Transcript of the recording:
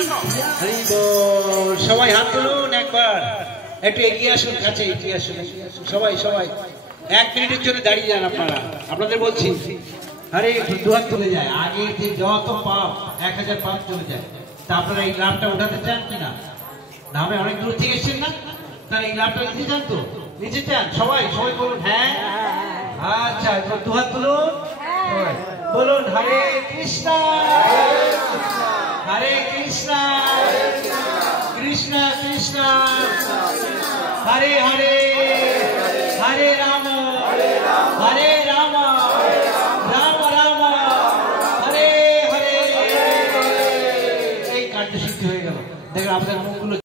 হরি বল। সবাই হাত তুলুন একবার, একটু এগিয়ে আসুন, কাছে এগিয়ে আসুন, সবাই সবাই 1 মিনিটের জন্য দাঁড়িয়ে যান আপনারা। আপনাদের বলছি আরে দু হাত তুলে যায়, আগে যে যত পাপ 1000 পাপ চলে যায়। তা আপনারা এই লাভটা উঠাতে চান কিনা? নামে অনেক দূর থেকে এসেছেন না, তাহলে এই লাভটা নিতে চান তো? নিতে চান? সবাই সবাই বলুন হ্যাঁ। আচ্ছা দু হাত তুলুন, বলুন হরে কৃষ্ণ হরে কৃষ্ণ কৃষ্ণ কৃষ্ণ হরে হরে, হরে রাম হরে রাম রাম রাম হরে হরে। এই কার্যসিদ্ধি হয়ে গেল। দেখেন আপনাদের মুখগুলো